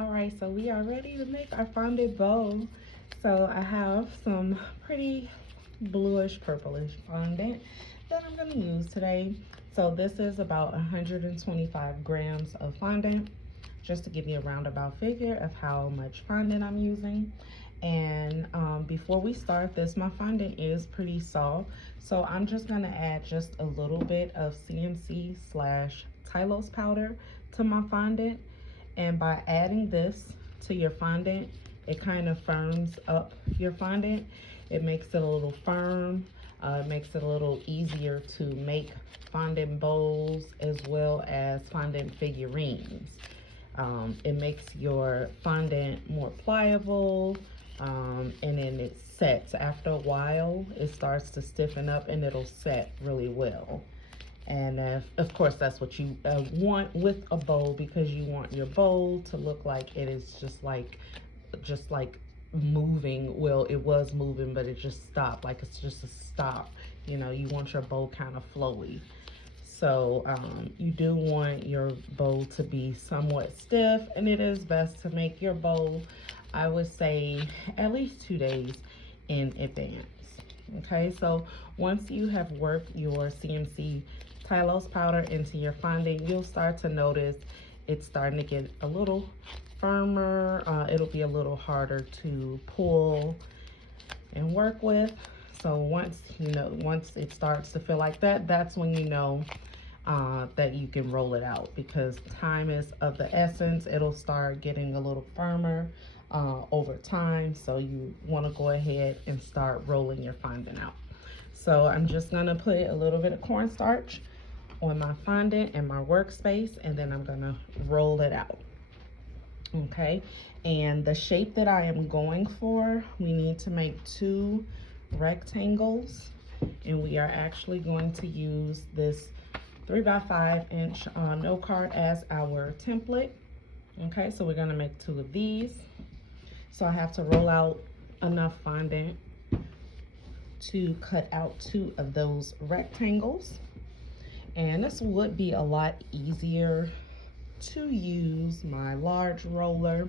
All right, so we are ready to make our fondant bow. So I have some pretty bluish purplish fondant that I'm going to use today. So this is about 125 grams of fondant, just to give you a roundabout figure of how much fondant I'm using. And before we start this, my fondant is pretty soft, so I'm just going to add just a little bit of CMC slash Tylose powder to my fondant. And by adding this to your fondant, it kind of firms up your fondant. It makes it a little firm. It makes it a little easier to make fondant bowls as well as fondant figurines. It makes your fondant more pliable, and then it sets. After a while, it starts to stiffen up and it'll set really well. And of course, that's what you want with a bowl, because you want your bowl to look like it is just like moving. Well, it was moving, but it just stopped, like it's just a stop. You know, you want your bowl kind of flowy. So you do want your bowl to be somewhat stiff, and it is best to make your bowl, I would say, at least 2 days in advance. Okay, so once you have worked your CMC Tylose powder into your fondant, you'll start to notice it's starting to get a little firmer. It'll be a little harder to pull and work with. So once it starts to feel like that, that's when you know that you can roll it out, because time is of the essence. It'll start getting a little firmer over time, so you want to go ahead and start rolling your fondant out. So I'm just gonna put a little bit of cornstarch on my fondant and my workspace, and then I'm gonna roll it out. Okay, and the shape that I am going for, we need to make 2 rectangles, and we are actually going to use this 3x5 inch no card as our template. Okay, so we're gonna make 2 of these. So I have to roll out enough fondant to cut out 2 of those rectangles. And this would be a lot easier to use my large roller,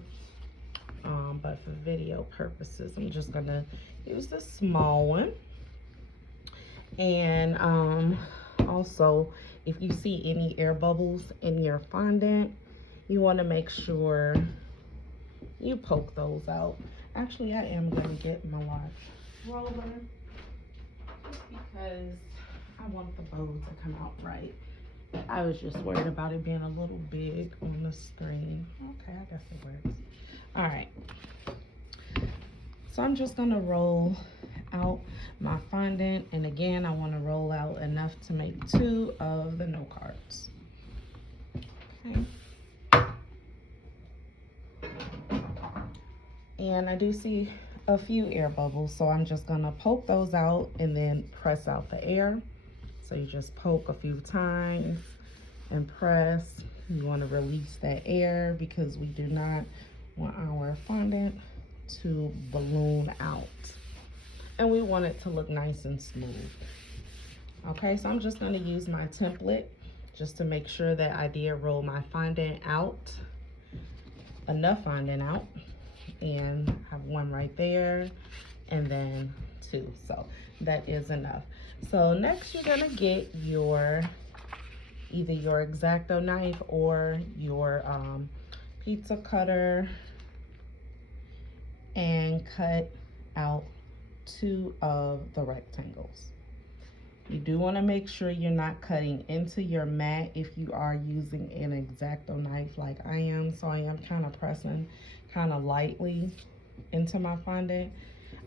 but for video purposes, I'm just gonna use the small one. And also, if you see any air bubbles in your fondant, you want to make sure you poke those out. Actually, I am going to get my large roller, just because I want the bow to come out right. I was just worried about it being a little big on the screen. Okay, I guess it works. All right. So I'm just going to roll out my fondant, and again, I want to roll out enough to make 2 of the no cards. Okay. And I do see a few air bubbles, so I'm just gonna poke those out and then press out the air. So you just poke a few times and press. You want to release that air, because we do not want our fondant to balloon out, and we want it to look nice and smooth. Okay, so I'm just going to use my template just to make sure that I did roll my fondant out, enough fondant out, and have 1 right there, and then 2. So that is enough. So next, you're going to get your either your X-Acto knife or your pizza cutter, and cut out 2 of the rectangles. You do want to make sure you're not cutting into your mat if you are using an X-Acto knife like I am. So I am kind of pressing kind of lightly into my fondant,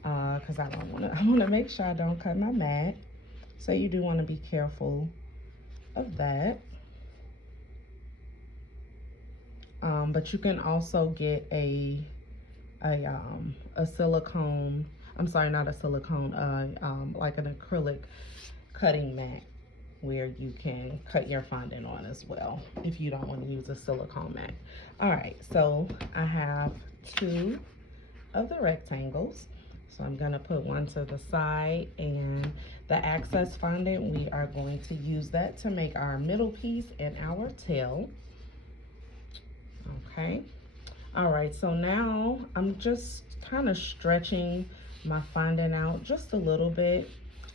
because I want to make sure I don't cut my mat. So you do want to be careful of that. But you can also get a silicone, I'm sorry, not a silicone, like an acrylic cutting mat, where you can cut your fondant on as well if you don't want to use a silicone mat. All right, so I have 2 of the rectangles. So I'm gonna put 1 to the side, and the access fondant, we are going to use that to make our middle piece and our tail. Okay. All right, so now I'm just kind of stretching my fondant out just a little bit.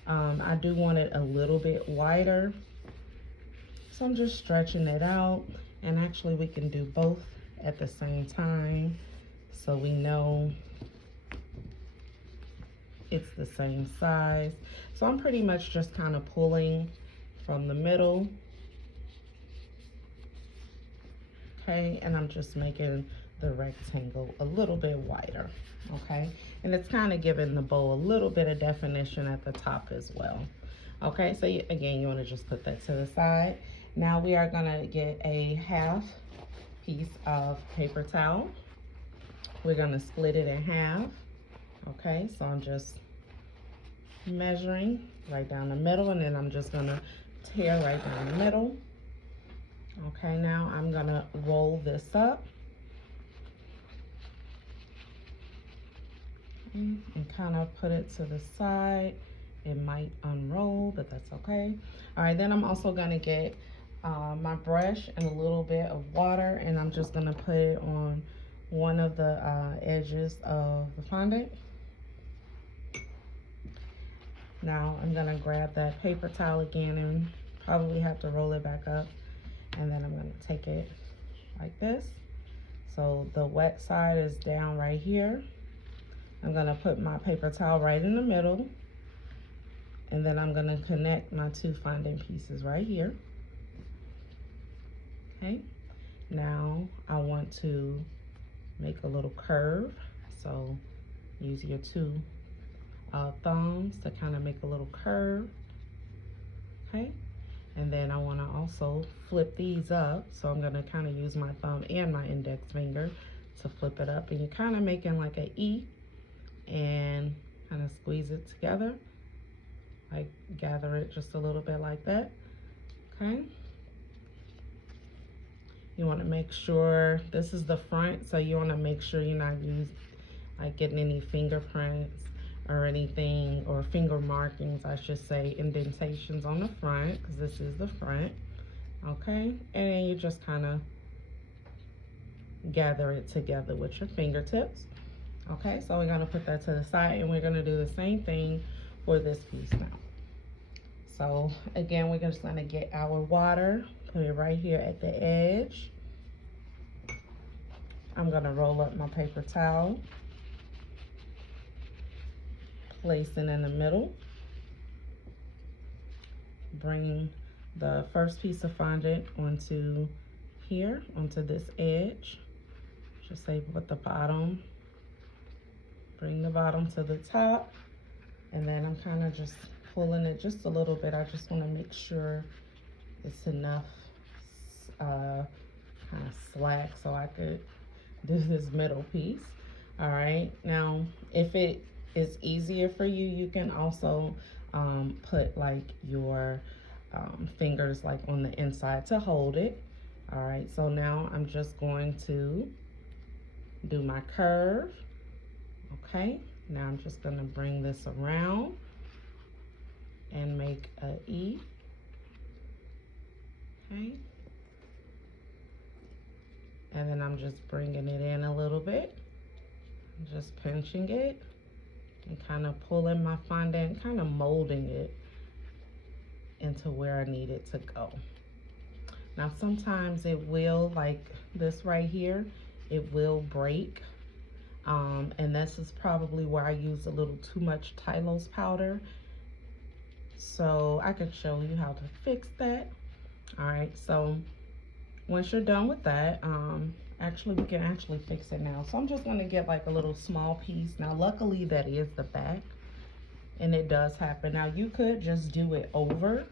I do want it a little bit wider, so I'm just stretching it out. And actually we can do both at the same time so we know it's the same size. So I'm pretty much just kind of pulling from the middle. Okay, and I'm just making the rectangle a little bit wider. Okay, and it's kind of giving the bow a little bit of definition at the top as well. Okay, so again, you want to just put that to the side. Now we are gonna get a half piece of paper towel. We're gonna split it in half. Okay, so I'm just measuring right down the middle, and then I'm just gonna tear right down the middle. Okay, now I'm gonna roll this up and kind of put it to the side. It might unroll, but that's okay. All right, then I'm also gonna get my brush and a little bit of water, and I'm just gonna put it on one of the edges of the fondant. Now I'm gonna grab that paper towel again and probably have to roll it back up, and then I'm gonna take it like this. So the wet side is down right here. I'm gonna put my paper towel right in the middle, and then I'm gonna connect my two fondant pieces right here. Okay, now I want to make a little curve, so use your two thumbs to kind of make a little curve. Okay, and then I want to also flip these up, so I'm going to kind of use my thumb and my index finger to flip it up, and you're kind of making like an E and kind of squeeze it together, like gather it just a little bit like that. Okay, you want to make sure this is the front, so you want to make sure you're not getting any fingerprints or anything, or finger markings, I should say, indentations on the front, because this is the front. Okay, and then you just kind of gather it together with your fingertips. Okay, so we're going to put that to the side, and we're going to do the same thing for this piece now. So again, we're just going to get our water, put it right here at the edge. I'm going to roll up my paper towel, place it in the middle, bring the first piece of fondant onto here, onto this edge, just say with the bottom, bring the bottom to the top, and then I'm kind of just pulling it just a little bit. I just want to make sure it's enough kind of slack so I could do this middle piece. All right, now if it is easier for you, you can also put like your fingers like on the inside to hold it. All right, so now I'm just going to do my curve. Okay, now I'm just going to bring this around and make a E. Okay, and then I'm just bringing it in a little bit, just pinching it and kind of pulling my fondant, kind of molding it into where I need it to go. Now sometimes it will, like this right here, it will break, and this is probably where I use a little too much Tylose powder, so I can show you how to fix that. All right, so once you're done with that, actually we can actually fix it now. So I'm just going to get like a little small piece. Now luckily that is the back, and it does happen. Now you could just do it over,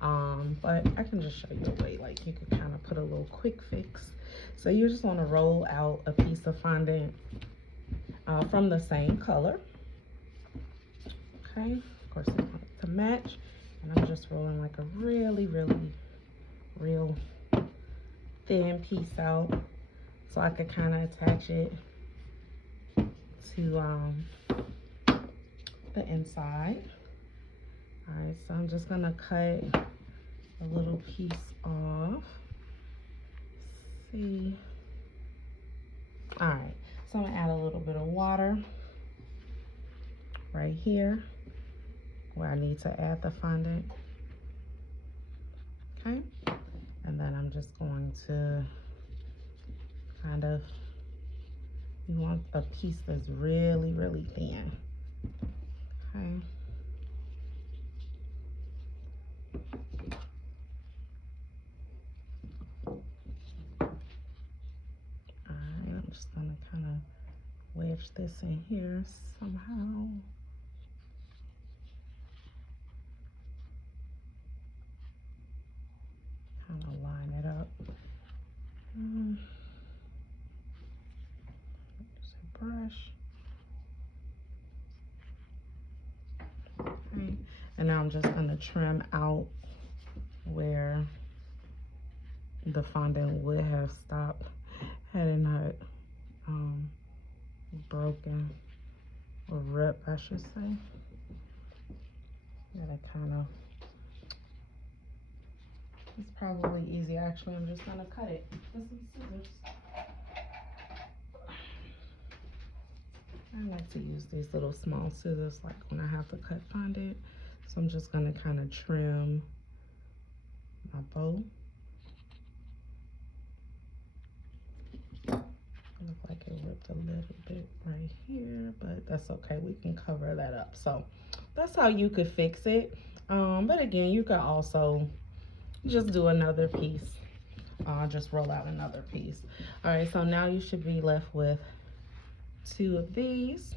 but I can just show you a way like you could kind of put a little quick fix. So you just want to roll out a piece of fondant from the same color. Okay, of course I want it to match, and I'm just rolling like a real thin piece out so I could kind of attach it to the inside. All right, so I'm just gonna cut a little piece off. See, All right, so I'm gonna add a little bit of water right here where I need to add the fondant. Okay, and then I'm just going to kind of, you want a piece that's really, really thin. Okay. Alright, I'm just gonna kind of wedge this in here somehow. Kind of line it up. Use a brush. Okay, and now I'm just gonna trim out where the fondant would have stopped had it not broken or ripped, I should say. Gotta kind of, it's probably easy. Actually, I'm just gonna cut it with some scissors. I like to use these little small scissors like when I have to cut fondant. So I'm just gonna kind of trim my bow. Look like it ripped a little bit right here, but that's okay. We can cover that up. So that's how you could fix it. But again, you can also just do another piece. Just roll out another piece. All right, so now you should be left with 2 of these.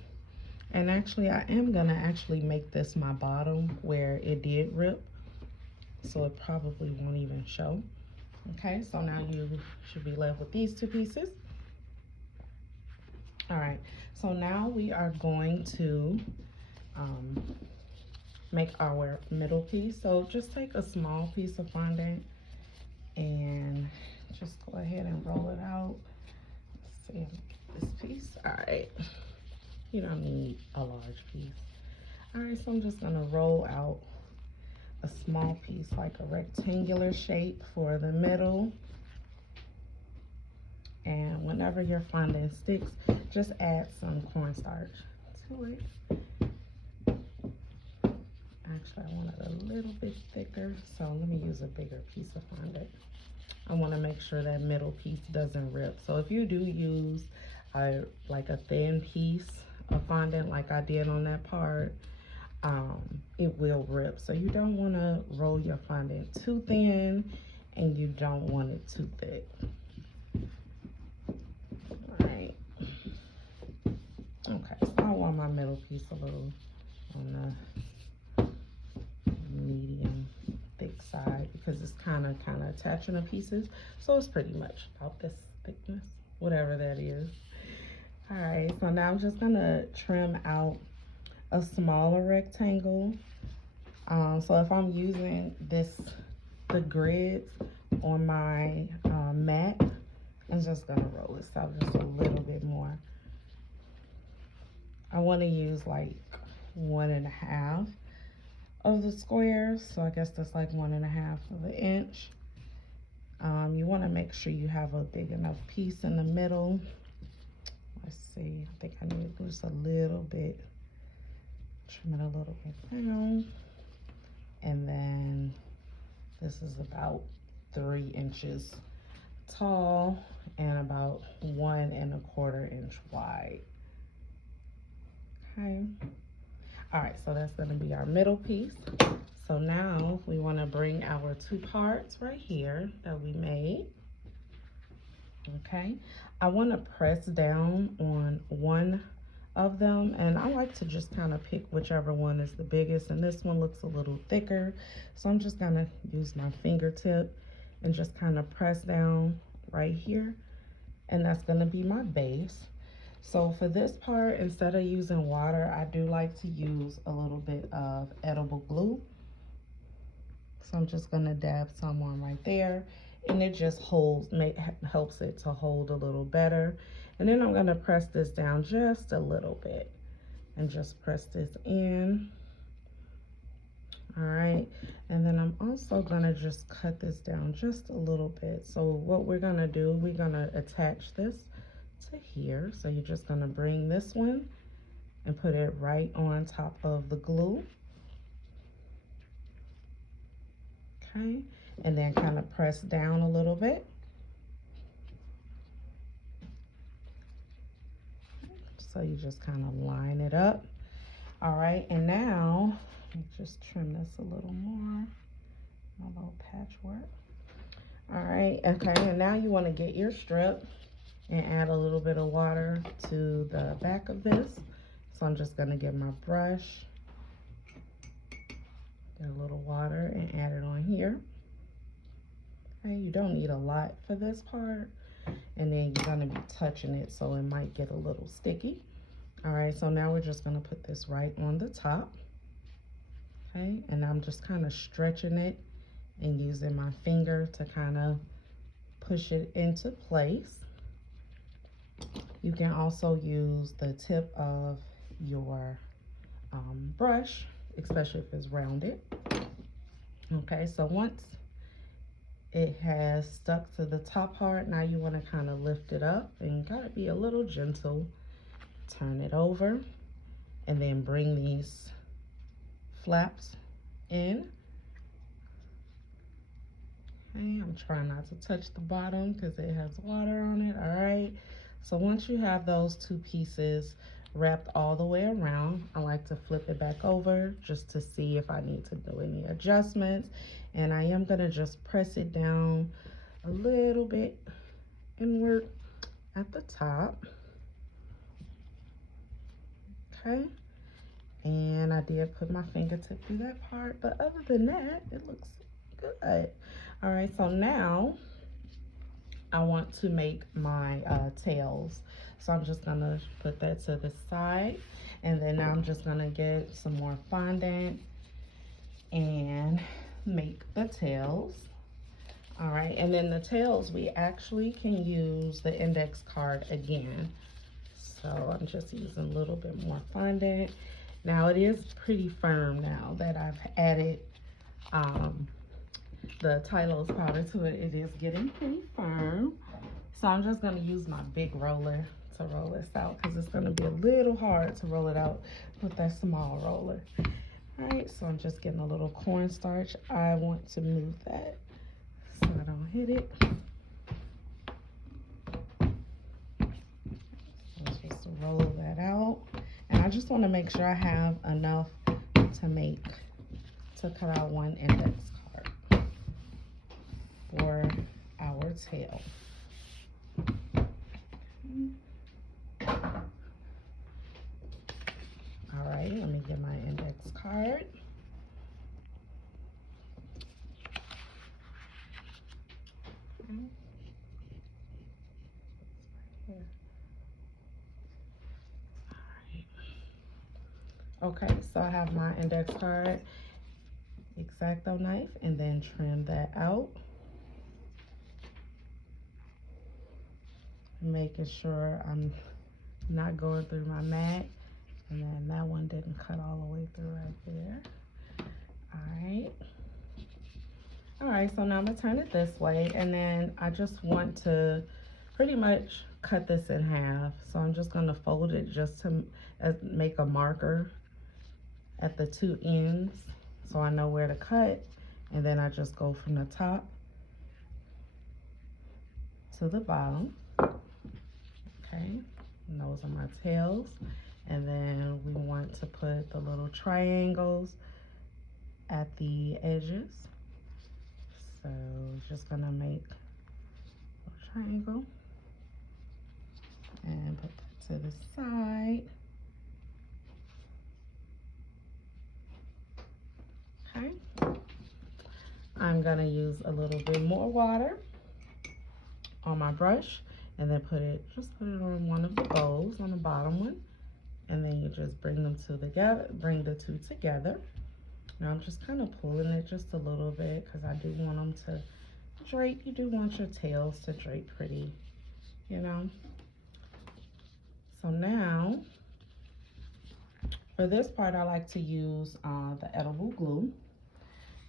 And actually, I am gonna actually make this my bottom where it did rip. So it probably won't even show. Okay, so now you should be left with these 2 pieces. All right, so now we are going to make our middle piece. So just take a small piece of fondant and just go ahead and roll it out. Let's see, this piece. All right, you don't need a large piece. All right, so I'm just gonna roll out a small piece, like a rectangular shape for the middle. And whenever your fondant sticks, just add some cornstarch to it. Actually, I want it a little bit thicker, so let me use a bigger piece of fondant. I want to make sure that middle piece doesn't rip. So if you do use like a thin piece of fondant like I did on that part, it will rip. So you don't want to roll your fondant too thin and you don't want it too thick. Alright. Okay, so I want my middle piece a little on the medium thick side because it's kind of attaching the pieces. So it's pretty much about this thickness, whatever that is. Alright, so now I'm just gonna trim out a smaller rectangle. So if I'm using the grids on my mat, I'm just gonna roll this out just a little bit more. I want to use like 1.5 of the squares, so I guess that's like 1.5 of an inch. You want to make sure you have a big enough piece in the middle. Let's see, I think I need just a little bit, trim it a little bit down. And then this is about 3 inches tall and about 1.25 inch wide. Okay. All right, so that's gonna be our middle piece. So now we wanna bring our 2 parts right here that we made. Okay, I wanna press down on one of them, and I like to just kind of pick whichever one is the biggest, and this one looks a little thicker. So I'm just gonna use my fingertip and just kind of press down right here, and that's gonna be my base. So for this part, instead of using water, I do like to use a little bit of edible glue. So I'm just gonna dab some on right there, and it just helps it to hold a little better. And then I'm gonna press this down just a little bit and just press this in. All right, and then I'm also gonna just cut this down just a little bit. So what we're gonna do, we're gonna attach this to here. So you're just gonna bring this one and put it right on top of the glue. Okay, and then kind of press down a little bit. So you just kind of line it up. All right, and now just trim this a little more, my little patchwork. All right, okay, and now you want to get your strip and add a little bit of water to the back of this. So I'm just gonna get my brush, get a little water and add it on here. Okay, you don't need a lot for this part, and then you're gonna be touching it, so it might get a little sticky. All right, so now we're just gonna put this right on the top. Okay, and I'm just kind of stretching it and using my finger to kind of push it into place. You can also use the tip of your brush, especially if it's rounded. Okay, so once it has stuck to the top part, now you want to kind of lift it up and gotta be a little gentle. Turn it over and then bring these flaps in. Okay, I'm trying not to touch the bottom because it has water on it. All right, so once you have those two pieces wrapped all the way around, I like to flip it back over just to see if I need to do any adjustments. And I am gonna just press it down a little bit inward at the top. Okay, and I did put my fingertip through that part, but other than that, it looks good. All right, so now I want to make my tails. So I'm just gonna put that to the side, and then now I'm just gonna get some more fondant and make the tails. All right, and then the tails, we actually can use the index card again. So I'm just using a little bit more fondant. Now it is pretty firm now that I've added the Tylose powder to it. It is getting pretty firm. So I'm just gonna use my big roller to roll this out because it's gonna be a little hard to roll it out with that small roller. All right, so I'm just getting a little cornstarch. I want to move that so I don't hit it. So just roll that out. And I just want to make sure I have enough to cut out one index card for our tail. All right, let me get my index card. Okay, so I have my index card, X-Acto knife, and then trim that out. Making sure I'm not going through my mat, and then that one didn't cut all the way through right there. All right, so now I'm gonna turn it this way, and then I just want to pretty much cut this in half. So I'm just gonna fold it just to make a marker at the two ends so I know where to cut, and then I just go from the top to the bottom. Okay, and those are my tails, and then we want to put the little triangles at the edges. So just gonna make a triangle and put that to the side. Okay, I'm gonna use a little bit more water on my brush, and then just put it on one of the bows, on the bottom one, and then you just bring the two together. Now I'm just kind of pulling it just a little bit because I do want them to drape. You do want your tails to drape pretty, you know. So now for this part, I like to use the edible glue.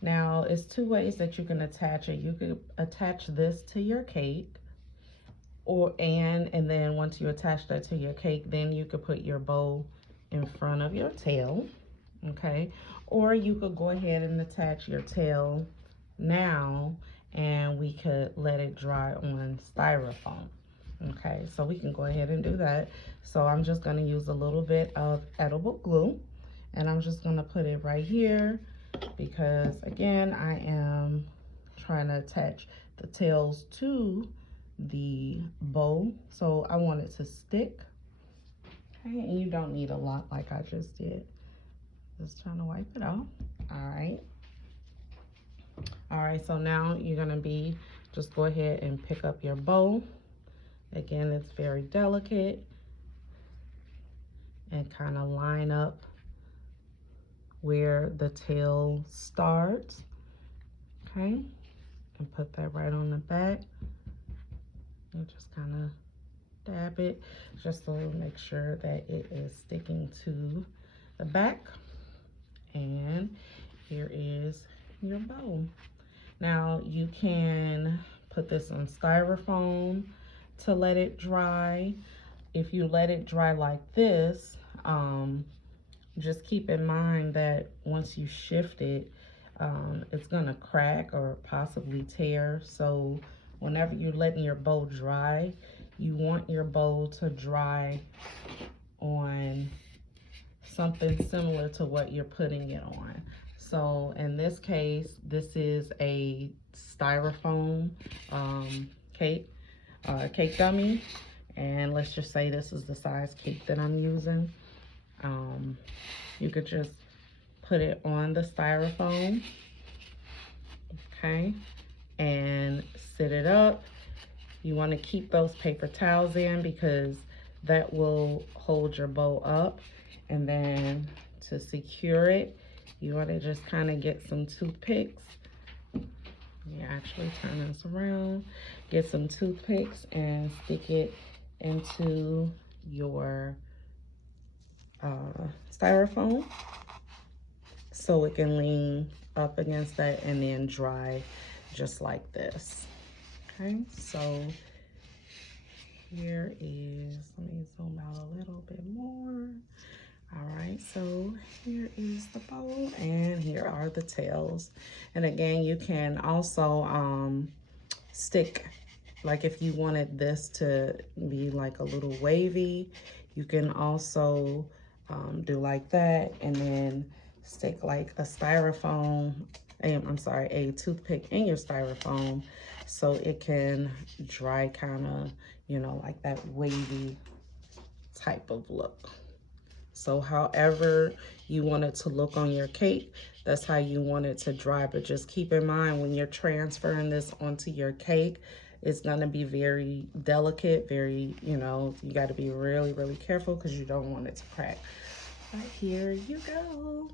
Now it's two ways that you can attach it. You could attach this to your cake, And then once you attach that to your cake, then you could put your bow in front of your tail, okay? Or you could go ahead and attach your tail now, and we could let it dry on styrofoam. Okay, so we can go ahead and do that. So I'm just gonna use a little bit of edible glue, and I'm just gonna put it right here because again, I am trying to attach the tails to the bow, so I want it to stick. Okay, and you don't need a lot like I just did. Just trying to wipe it off. All right, so now you're gonna be, just go ahead and pick up your bow. Again, it's very delicate, and kind of line up where the tail starts, okay? And put that right on the back. And just kind of dab it just to make sure that it is sticking to the back. And here is your bow. Now you can put this on styrofoam to let it dry. If you let it dry like this, just keep in mind that once you shift it, it's gonna crack or possibly tear. So whenever you're letting your bow dry, you want your bow to dry on something similar to what you're putting it on. So in this case, this is a styrofoam cake dummy, and let's just say this is the size cake that I'm using. You could just put it on the styrofoam, okay, and sit it up. You want to keep those paper towels in because that will hold your bow up. And then to secure it, you want to just kind of get some toothpicks. You actually turn this around, get some toothpicks and stick it into your styrofoam so it can lean up against that and then dry just like this. Okay, so here is, let me zoom out a little bit more. All right, so here is the bow and here are the tails. And again, you can also stick, like if you wanted this to be like a little wavy, you can also do like that and then stick like a styrofoam, a toothpick in your styrofoam so it can dry kind of, you know, like that wavy type of look. So however you want it to look on your cake, that's how you want it to dry. But just keep in mind when you're transferring this onto your cake, it's gonna be very delicate, very, you know, you gotta be really, really careful because you don't want it to crack. But here you go.